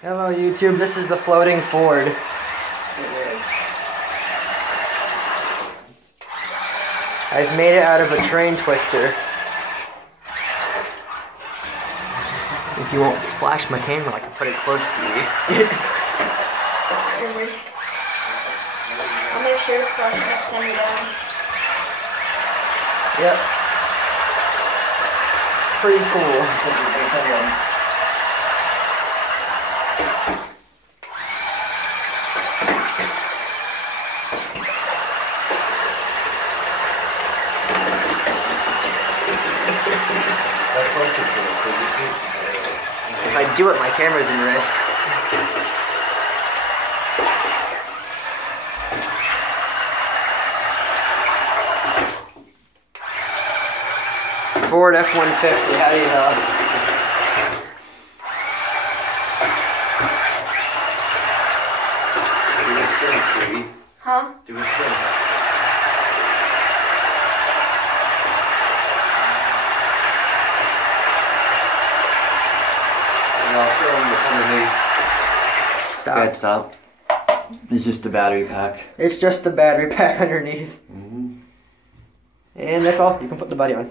Hello YouTube, this is the floating Ford. I've made it out of a train twister. If you won't splash my camera, I can put it close to you. I'll make sure to splash next time you're down. Yep. Pretty cool. If I do it, my camera's in risk. Ford F-150, how do you know? Huh? Do a spin. I'll show them what's underneath. Stop. Go ahead, stop. It's just the battery pack. It's just the battery pack underneath. Mm-hmm. And that's all. You can put the body on.